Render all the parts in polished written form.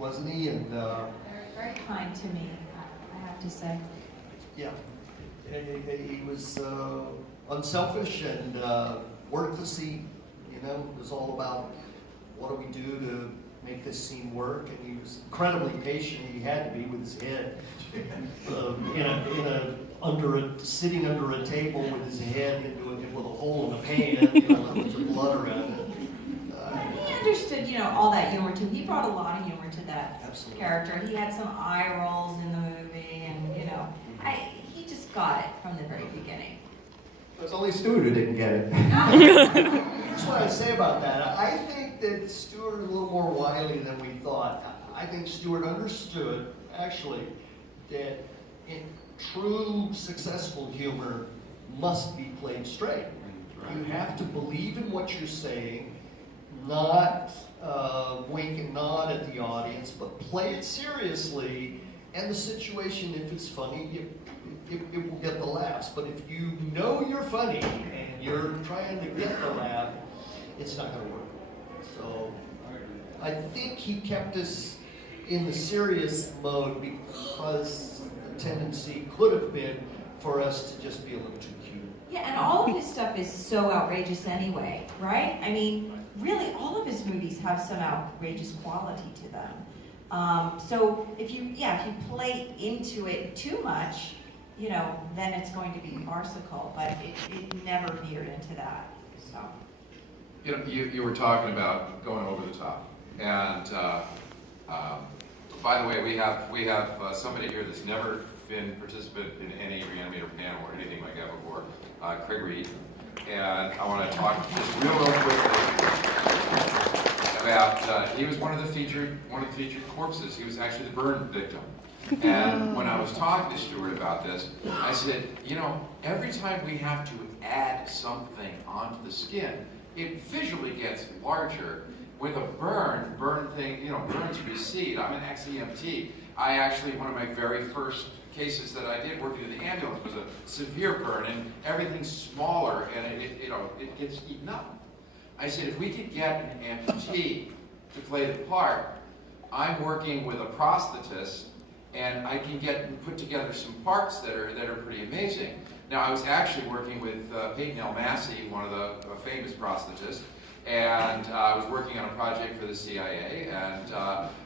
wasn't he? And very kind to me, I have to say. yeah, he was unselfish and worked the scene. You know, it was all about what do we do to make this scene work, and he was incredibly patient. He had to be with his head sitting under a table with his head with a hole in the pan, you know, with the blood around it. He understood, you know, all that humor too. He brought a lot of humor to that Absolutely. character. He had some eye rolls in the movie, and you know, he just got it from the very beginning. It's only Stuart who didn't get it. Here's what I say about that. I think that Stuart is a little more wily than we thought. I think Stuart understood, actually, that in true successful humor must be played straight. You have to believe in what you're saying, not wink and nod at the audience, but play it seriously. And the situation, if it's funny, it will get the laughs. But if you know you're funny and you're trying to get the laugh, it's not going to work. So I think he kept us in the serious mode because the tendency could have been for us to just be a little too cute. Yeah, and all of his stuff is so outrageous anyway, right? I mean, really, all of his movies have some outrageous quality to them. So if you play into it too much, you know, then it's going to be farcical. But it never veered into that. So. You know, you were talking about going over the top, and by the way, we have somebody here that's never been participant in any Re-Animator panel or anything like that before, Craig Reed, and I want to talk just real quickly about he was one of the featured corpses. He was actually the burn victim. And when I was talking to Stuart about this, I said, you know, every time we have to add something onto the skin, it visually gets larger. With a burn thing, you know, burns recede. I'm an ex-EMT. One of my very first cases that I did working in the ambulance was a severe burn, and everything's smaller, and it gets eaten up. I said, if we could get an amputee to play the part, I'm working with a prosthetist, and I can put together some parts that are pretty amazing. Now, I was actually working with Peyton L. Massey, one of the famous prosthetists, and I was working on a project for the CIA, and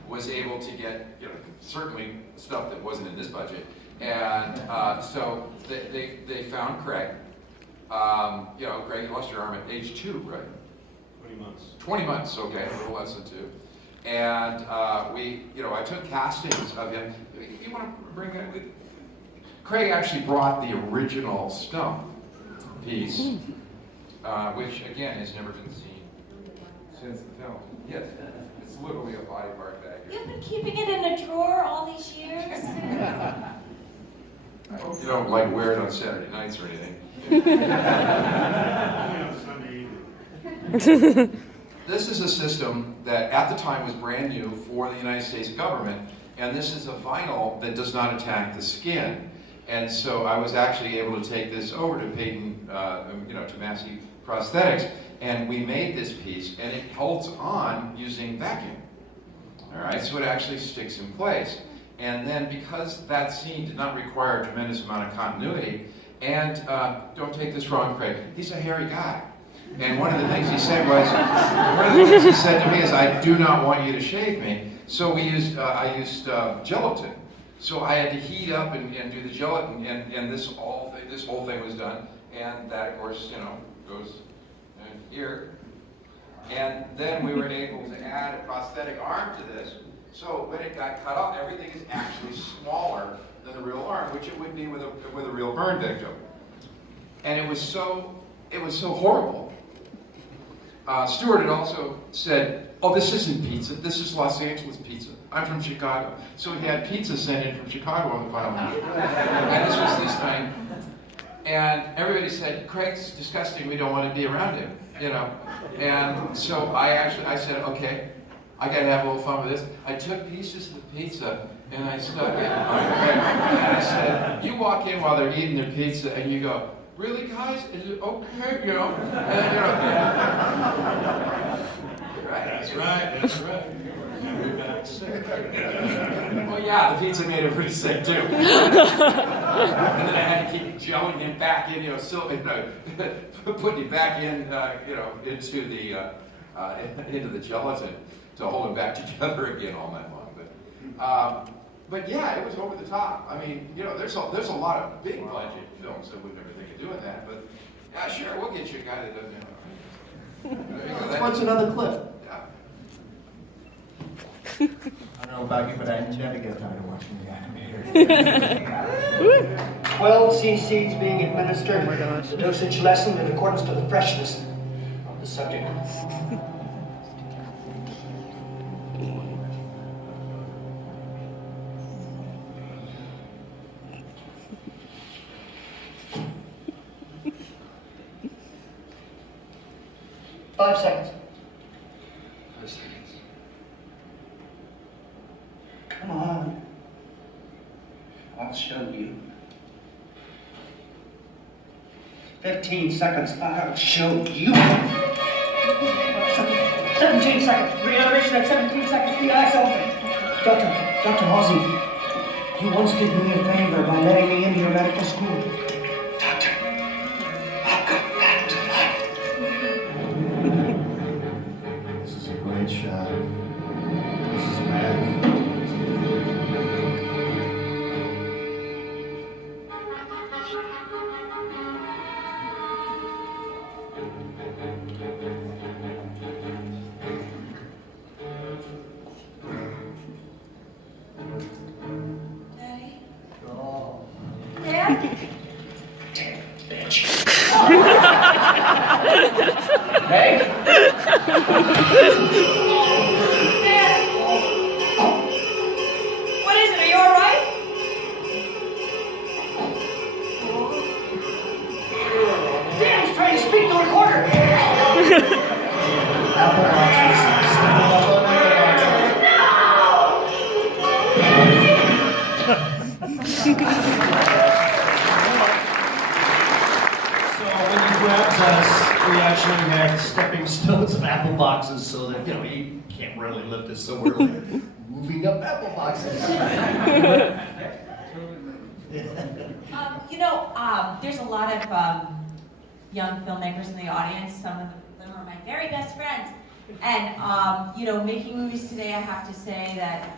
was able to get, you know, certainly stuff that wasn't in this budget. And so they found Craig. You know, Craig, you lost your arm at age 2, right? 20 months. 20 months, okay, a little less than 2. And I took castings of him. You want to bring that with? Craig actually brought the original stump piece, which again has never been seen since the film. Yes, it's literally a body part back here. You've been keeping it in a drawer all these years? I hope you don't like wear it on Saturday nights or anything. This is a system that at the time was brand new for the United States government, and this is a vinyl that does not attack the skin. And so I was actually able to take this over to Peyton, to Massey Prosthetics, and we made this piece, and it holds on using vacuum. All right, so it actually sticks in place. And then because that scene did not require a tremendous amount of continuity, and don't take this wrong, Craig, he's a hairy guy. And one of the things he said to me is, I do not want you to shave me. So I used gelatin. So I had to heat up and do the gelatin, and this whole thing was done. And that, of course, goes in here. And then we were able to add a prosthetic arm to this. So when it got cut off, everything is actually smaller than the real arm, which it would be with a real burn victim. And it was so horrible. Stuart had also said, oh, this isn't pizza, this is Los Angeles pizza. I'm from Chicago. So he had pizza sent in from Chicago on the final night. And this was this night. And everybody said, Craig's disgusting, we don't want to be around him, And so I said, okay, I gotta have a little fun with this. I took pieces of the pizza and I stuck it on Craig. And I said, you walk in while they're eating their pizza and you go, really, guys? Is it okay? And, Right, that's right. got sick. Well, yeah, the pizza made him pretty sick too. And then I had to keep gelling him back in, putting him back in, into the gelatin to hold him back together again all night long. But yeah, it was over the top. I mean, there's a lot of big budget films that would never think of doing that. But yeah, sure, we'll get you a guy that doesn't know. What's another clip? Yeah. I don't know about you, but I never get tired of watching the animator. 12 cc's being administered. The dosage lessened in accordance to the freshness of the subject. Five seconds. 5 seconds. Come on. I'll show you. 15 seconds. I'll show you. 17 seconds. Re-animation at 17 seconds. The eyes open. Dr. Halsey, you once did me a favor by letting me into your medical school. Doctor, I'll go back to life. This is a great shot. This is magic. Daddy? Oh. Dad? Damn bitch. Hey! Dad! What is it? Are you alright? Dan, he's trying to speak to the recorder! Apple boxes. Stepping up on So when he grabs us, we actually had stepping stones of apple boxes so that, he can't really lift us, so we're like moving up apple boxes. There's a lot of young filmmakers in the audience. Some of them are my very best friends. And, making movies today, I have to say that,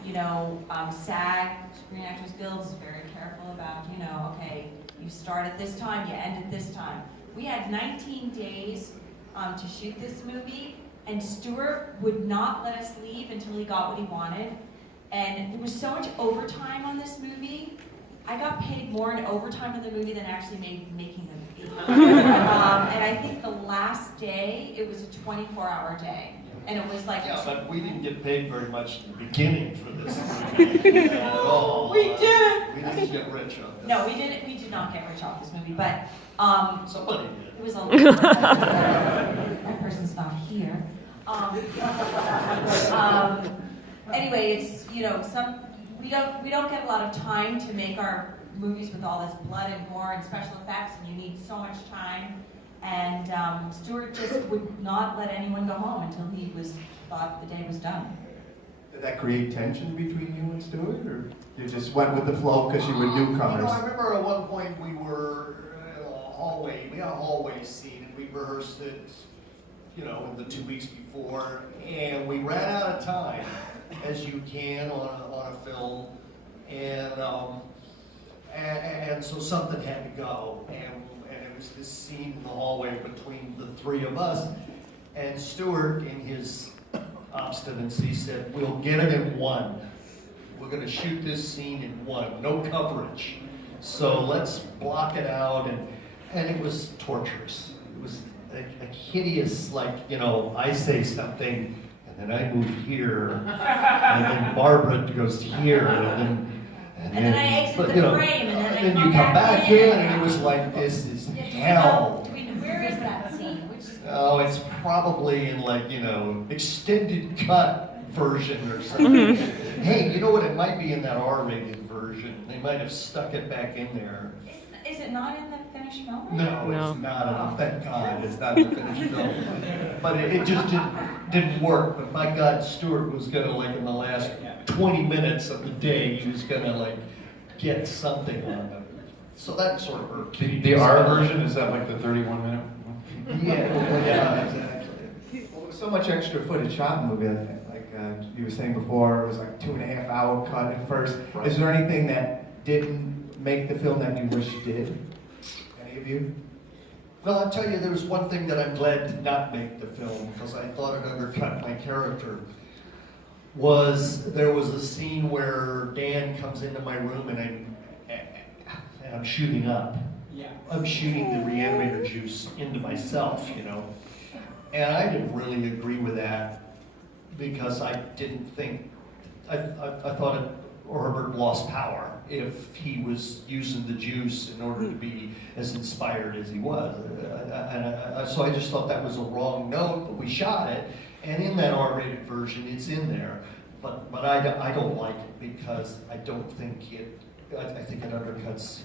SAG, Screen Actors Guild, is very careful about, okay, you start at this time, you end at this time. We had 19 days to shoot this movie, and Stuart would not let us leave until he got what he wanted. And there was so much overtime on this movie. I got paid more in overtime for the movie than actually making the movie. And I think the last day, it was a 24-hour day. And it was like... Yeah, but we didn't get paid very much in the beginning for this movie. Oh, We did! We didn't get rich on this. No, we didn't. We did not get rich off this movie, but Somebody did. it was a... that person's not here. Anyway, it's, we don't get a lot of time to make our movies with all this blood and gore and special effects, and you need so much time. And Stuart just would not let anyone go home until he thought the day was done. Did that create tension between you and Stuart, or you just went with the flow because you were newcomers? I remember at one point we were in a hallway. We had a hallway scene, and we rehearsed it, in the 2 weeks before, and we ran out of time, as you can on a film, and so something had to go, and it was this scene in the hallway between the three of us, and Stuart, in his obstinacy, said, "We'll get it in one. We're going to shoot this scene in one, no coverage. So let's block it out," and it was torturous. It was a hideous, I say something, and then I move here, and then Barbara goes here, and then I exit the frame, and then I you come back in, and it was like, this is hell. Where is that scene? Oh, it's probably in extended cut version or something. Hey, you know what? It might be in that R-rated version. They might have stuck it back in there. Is it not in the finished film? No, No. it's not. Thank God, it's not a finished film. But it just didn't work. But my God, Stewart was gonna, like, in the last 20 minutes of the day, he was gonna, like, get something on it. So that sort of hurt. The R version, is that like the 31-minute one? Yeah, exactly. Well, there was so much extra footage shot in the movie. Like you were saying before, it was like 2.5 hour cut at first. Right. Is there anything that didn't make the film that you wish did? Any of you? Well, I'll tell you, there was one thing that I'm glad did not make the film, because I thought it undercut my character. There was a scene where Dan comes into my room and I'm shooting up. Yeah. I'm shooting the Re-Animator juice into myself, And I didn't really agree with that because I didn't think, I thought Herbert lost power if he was using the juice in order to be as inspired as he was. So I just thought that was a wrong note, but we shot it, and in that R-rated version, it's in there. But I don't like it because I don't think I think it undercuts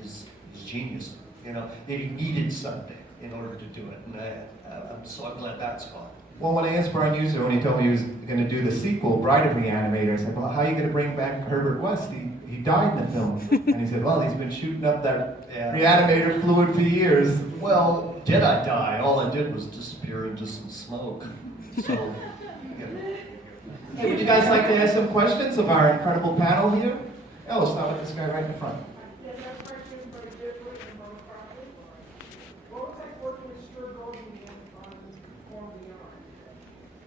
his genius. That he needed something in order to do it, and so I'm glad that's gone. Well, when I asked Brian User when he told me he was going to do the sequel, Bride of Re-Animator, I said, well, how are you going to bring back Herbert West? He died in the film. And he said, well, he's been shooting up that Re-Animator fluid for years. Well, did I die? All I did was disappear into some smoke. So, Hey, would you guys like to ask some questions of our incredible panel here? Oh, we'll start with this guy right in front. Yes, I have a question for Jeffrey and Monsterpalooza. What was like working with Stuart Golding on Form Beyond?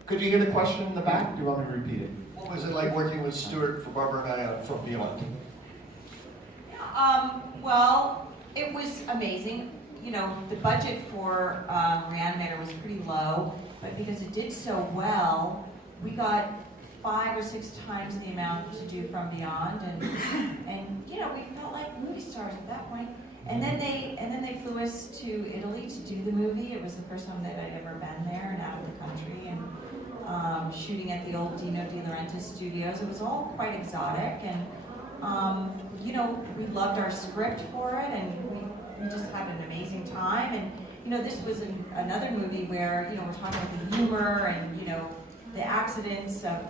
Could you hear the question in the back? Do you want me to repeat it? what was it like working with Stuart, for Barbara and I, From Beyond? Well, it was amazing. The budget for Re-Animator was pretty low, but because it did so well, we got 5 or 6 times the amount to do From Beyond, and we felt like movie stars at that point. And then they flew us to Italy to do the movie. It was the first time that I'd ever been there and out of the country, and shooting at the old Dino De Laurentiis studios. It was all quite exotic, and we loved our script for it, and we just had an amazing time. And this was another movie where we're talking about the humor and the accidents of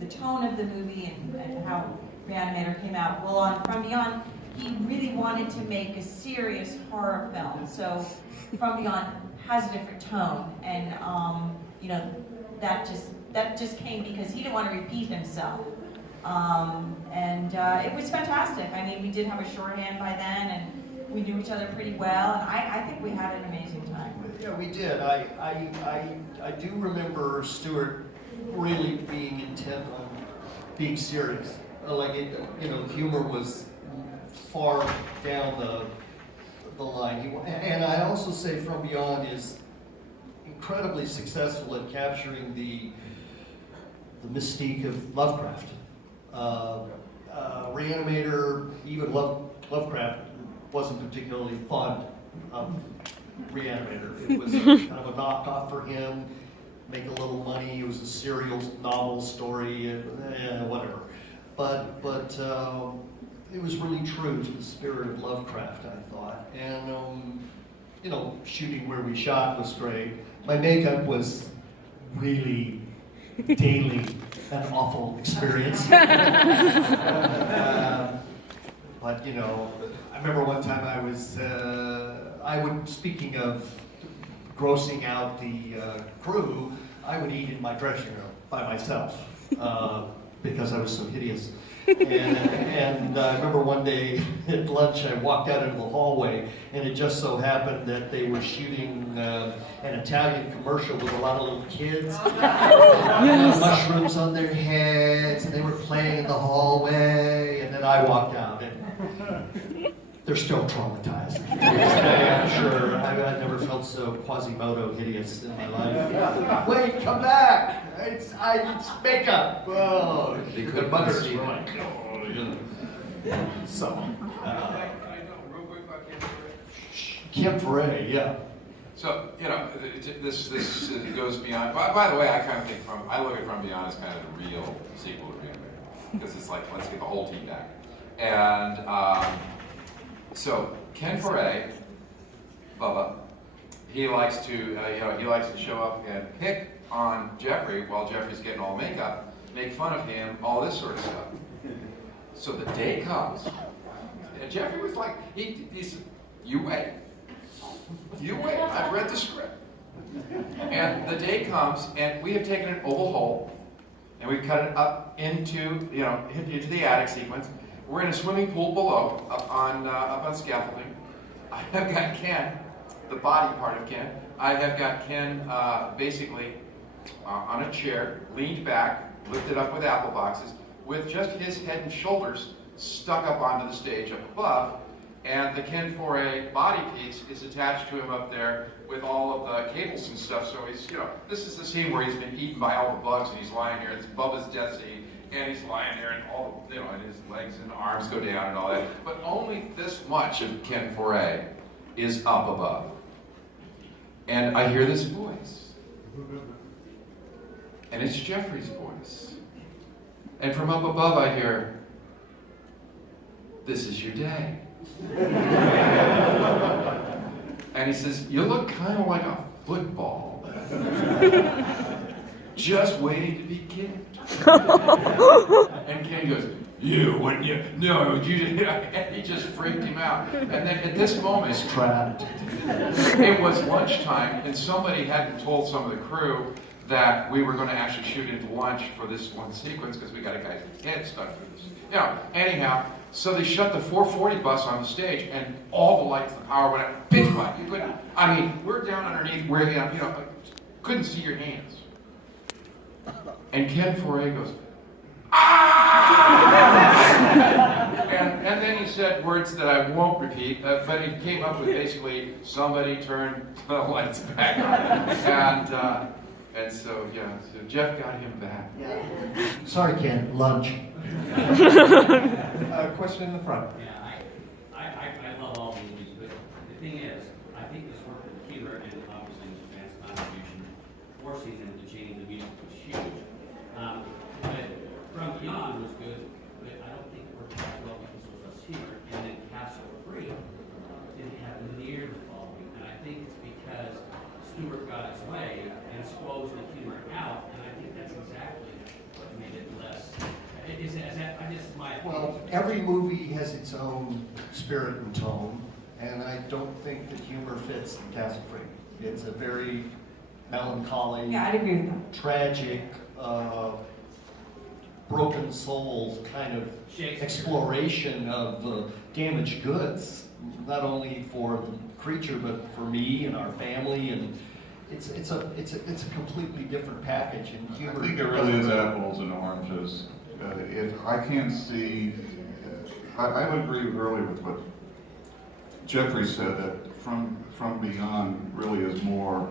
the tone of the movie and how Re-Animator came out. Well, on From Beyond, he really wanted to make a serious horror film, so From Beyond has a different tone, and that just came because he didn't want to repeat himself. It was fantastic. I mean, we did have a shorthand by then, and we knew each other pretty well, and I think we had an amazing time. Yeah, we did. I do remember Stuart really being intent on being serious. Humor was far down the line. And I also say From Beyond is incredibly successful at capturing the mystique of Lovecraft. Re-Animator, even Lovecraft wasn't particularly fond of Re-Animator. It was kind of a knockoff for him, make a little money. It was a serial novel story, whatever. But it was really true to the spirit of Lovecraft, I thought. And shooting where we shot was great. My makeup was really daily an awful experience. But I remember one time speaking of grossing out the crew, I would eat in my dressing room by myself because I was so hideous. And I remember one day at lunch, I walked out into the hallway, and it just so happened that they were shooting an Italian commercial with a lot of little kids. Mushrooms on their heads, and they were playing in the hallway, and then I walked out, and they're still traumatized. I'm sure. I've never felt so Quasimodo hideous in my life. Wait, come back! It's makeup. Oh, They the couldn't butters see were it. like, so. Kim Foray, yeah. So, this goes beyond. By the way, I look at From Beyond as kind of the real sequel to Re-Animator, because it's like, let's get the whole team back. And So Ken Foray, Bubba, he likes to show up and pick on Jeffrey while Jeffrey's getting all makeup, make fun of him, all this sort of stuff. So the day comes, and Jeffrey was like, he said, you wait, I've read the script. And the day comes, and we have taken an oval hole, and we've cut it up into the attic sequence. We're in a swimming pool below, up on scaffolding. I have got Ken, the body part of Ken. I have got Ken basically on a chair, leaned back, lifted up with apple boxes, with just his head and shoulders stuck up onto the stage up above, and the Ken Foray body piece is attached to him up there with all of the cables and stuff. So he's, this is the scene where he's been eaten by all the bugs and he's lying here. It's Bubba's death scene, and he's lying there, and all, and his legs and arms go down and all that. But only this much of Ken Foray is up above. And I hear this voice. And it's Jeffrey's voice. And from up above I hear, "This is your day." And he says, "You look kind of like a football. Just waiting to be kicked." And Ken goes, "You, wouldn't you? No, you didn't." And he just freaked him out. And then at this moment, It's trapped. it was lunchtime, and somebody hadn't told some of the crew that we were going to actually shoot into lunch for this one sequence because we got a guy's head stuck through this. Anyhow, so they shut the 440 bus on the stage, and all the lights, the power went out. Pitch black. You couldn't. I mean, we're down underneath where couldn't see your hands. And Ken Foray goes, "Ah!" and then he said words that I won't repeat, but he came up with basically, "Somebody turn the lights back on." And so Jeff got him back. Yeah. Sorry, Ken. Lunch. Question in the front. Yeah, I love all the movies, but the thing is, I think this work with Keeler and obviously his advanced contribution, forcing them to change the music was huge. But From Beyond was good, but I don't think it worked as well because it was us here. And then Castle Free didn't have near the following, and I think it's because Stewart got his way and exposed the humor out, and I think that's exactly what made it less. Is that I just my opinion. Well, every movie has its own spirit and tone, and I don't think that humor fits in Castle Free. It's a very melancholy, Yeah, I'd agree with that. tragic, broken souls kind of Shakespeare. exploration of damaged goods, not only for the creature but for me and our family, and it's a completely different package. And I humor. think it really is apples and oranges. If I can't see, I would agree earlier with what Jeffrey said, that From Beyond really is more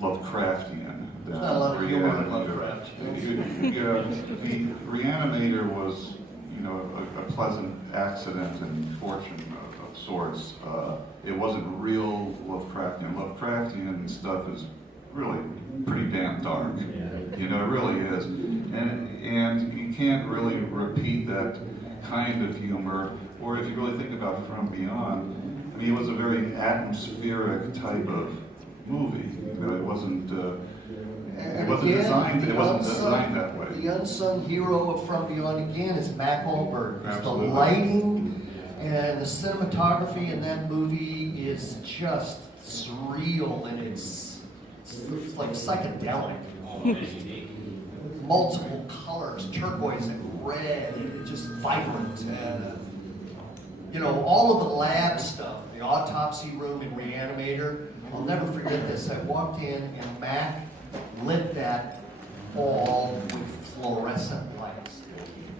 Lovecraftian than I love humor and Re-Animator. Lovecraft. The Re-Animator was, a pleasant accident and fortune of sorts. It wasn't real Lovecraftian. Lovecraftian stuff is really pretty damn dark. It really is. And you can't really repeat that kind of humor. Or if you really think about From Beyond, I mean, it was a very atmospheric type of movie. It wasn't. It wasn't designed. It wasn't designed that way. The unsung hero of From Beyond again is Mac Wahlberg. Absolutely. The lighting and the cinematography in that movie is just surreal, and it's like psychedelic. Multiple colors, turquoise and red, just vibrant. All of the lab stuff, the autopsy room in Re-Animator. I'll never forget this. I walked in and Mac lit that all with fluorescent lights.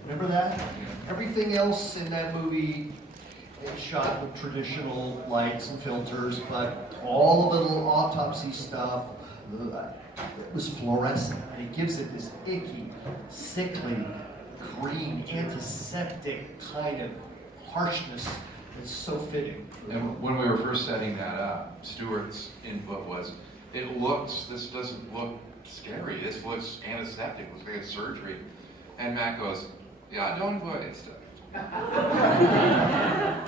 Remember that? Everything else in that movie is shot with traditional lights and filters, but all of the little autopsy stuff, it was fluorescent, and it gives it this icky, sickly, green, antiseptic kind of harshness that's so fitting. And when we were first setting that up, Stewart's input was, this doesn't look scary, this looks antiseptic, looks like a surgery. And Matt goes, "Yeah, don't worry, stuff.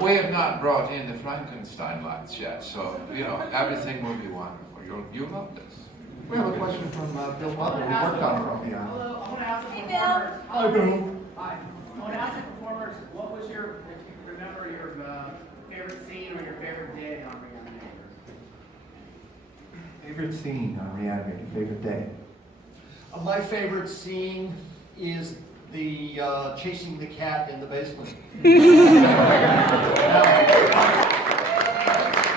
We have not brought in the Frankenstein lights yet, so, everything will be wonderful. You'll love this. We have a question from Bill Butler, who worked on From Beyond. Hello, I want to ask the Hey, performers. Hi, Bill. Hi. I want to ask the performers, what was your, if you remember your favorite scene or your favorite day on Re-Animator? Favorite scene on Re-Animator, favorite day? My favorite scene is the chasing the cat in the basement.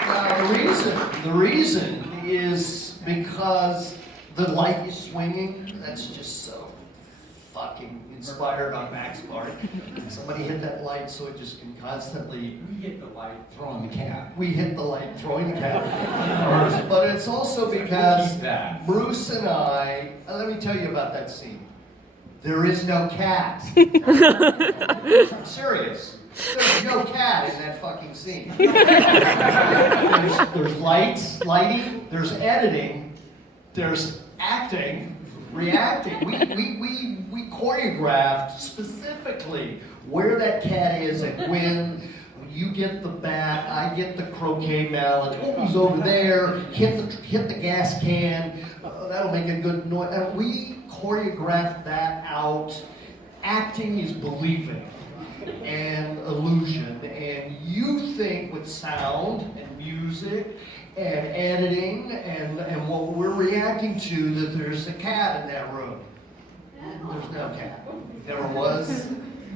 Now, the reason is because the light is swinging. That's just so fucking inspired on Mac's part. Somebody hit that light so it just can constantly. We hit the light throwing the cat. We hit the light throwing the cat. But it's also because Keep that. Bruce and I. Let me tell you about that scene. There is no cat. I'm serious. There's no cat in that fucking scene. There's lighting, there's editing, there's acting, reacting. We choreographed specifically where that cat is and when. You get the bat, I get the croquet mallet. Oh, he's over there. Hit the gas can. That'll make a good noise. And we choreographed that out. Acting is believing and illusion. And you think with sound and music and editing and what we're reacting to that there's a cat in that room. There's no cat. Never was.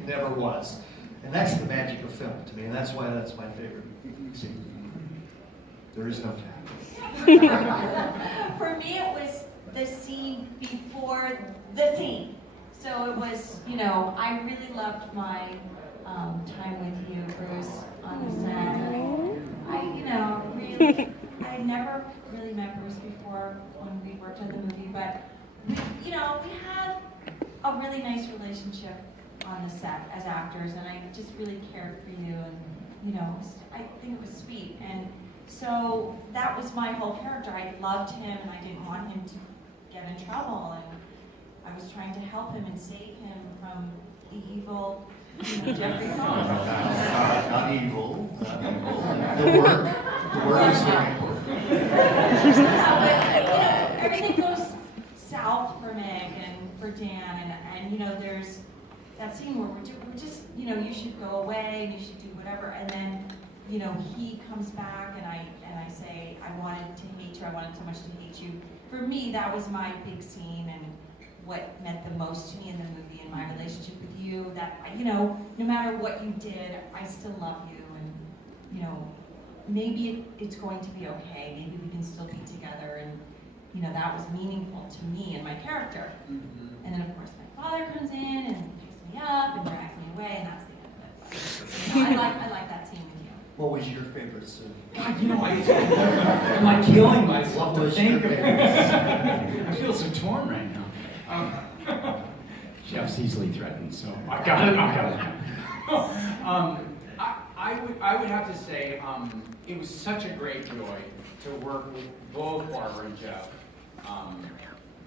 Never was. And that's the magic of film to me, and that's why that's my favorite scene. There is no cat. For me, it was the scene before the scene. So it was, I really loved my time with you, Bruce, on the set. I never really met Bruce before when we worked on the movie, but we had a really nice relationship on the set as actors, and I just really cared for you, and I think it was sweet. And so that was my whole character. I loved him, and I didn't want him to get in trouble, and I was trying to help him and save him from the evil Jeffrey Combs. Not evil. The work is very important. Everything goes south for Meg and for Dan, and there's that scene where we're just, you should go away and you should do whatever, and then, he comes back and I say, I wanted to hate you, I wanted so much to hate you. For me, that was my big scene and what meant the most to me in the movie and my relationship with you, that, no matter what you did, I still love you, and, maybe it's going to be okay, maybe we can still be together, and, that was meaningful to me and my character. Mm-hmm. And then, of course, my father comes in and picks me up and drags me away, and that's the end of it. But, I like that scene with you. What was your favorite scene? God, am I killing myself to What was your think of favorite this? I feel so torn right now. Jeff's easily threatened, so I got it. I would have to say it was such a great joy to work with both Barbara and Jeff.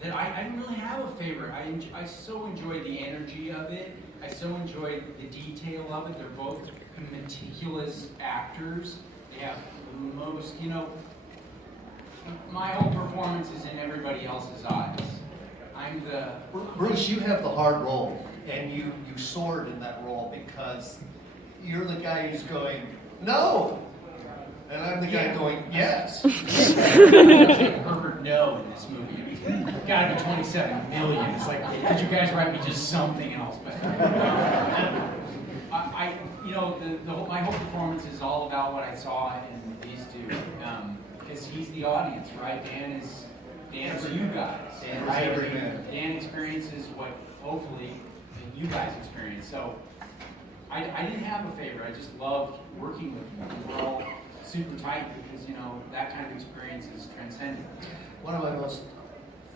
That I didn't really have a favorite. I so enjoyed the energy of it. I so enjoyed the detail of it. They're both meticulous actors. They have the most, my whole performance is in everybody else's eyes. Bruce, you have the hard role, and you soared in that role because you're the guy who's going, no! And I'm the guy going, yes. Herbert no in this movie. It's gotta be 27 million. It's like, could you guys write me just something else? But my whole performance is all about what I saw in these two, because he's the audience, right? Dan for you guys, Dan is right? every man. Dan experiences what hopefully you guys experience. So I didn't have a favorite. I just loved working with you. We're all super tight because that kind of experience is transcendent. One of my most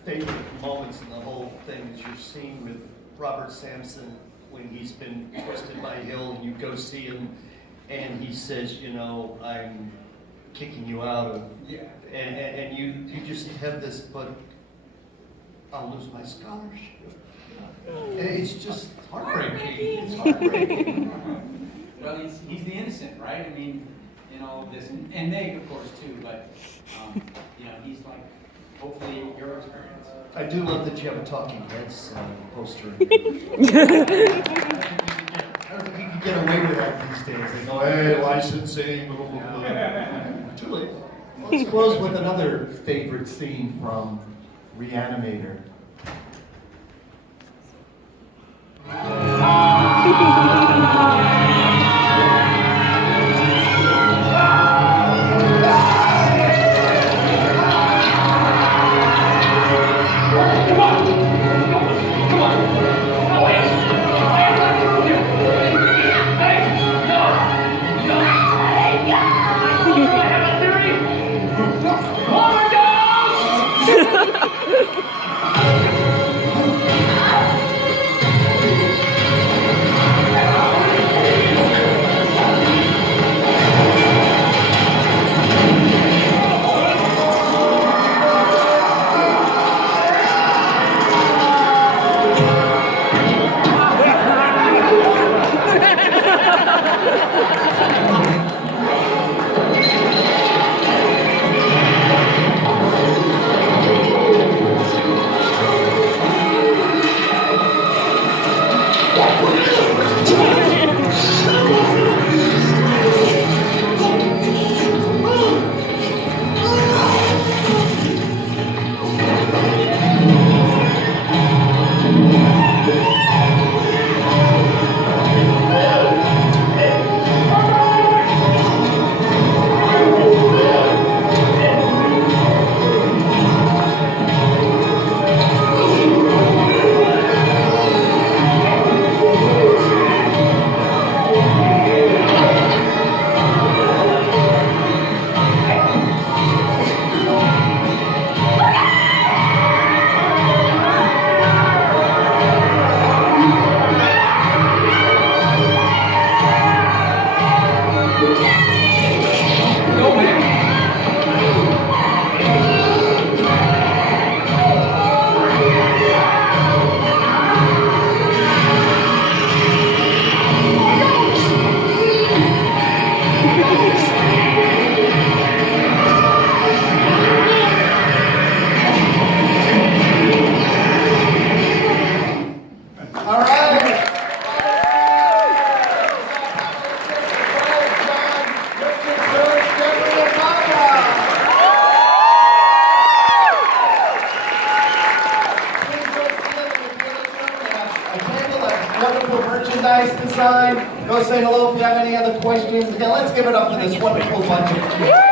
favorite moments in the whole thing is your scene with Robert Sampson when he's been twisted by Hill and you go see him and he says, I'm kicking you out of, and you just have this, but I'll lose my scholarship. And it's just Heartbreaking. It's heartbreaking. Well, he's the innocent, right? I mean, in all of this, and Meg, of course, too. But you know, he's like, hopefully, your experience. I do love that you have a Talking Heads poster. I don't think you can get away with that these days. They go, hey, licensing, blah, blah, blah. Too late. Let's close with another favorite scene from Re-Animator. Wonderful merchandise design. Go say hello if you have any other questions. Again, let's give it up for this wonderful bunch of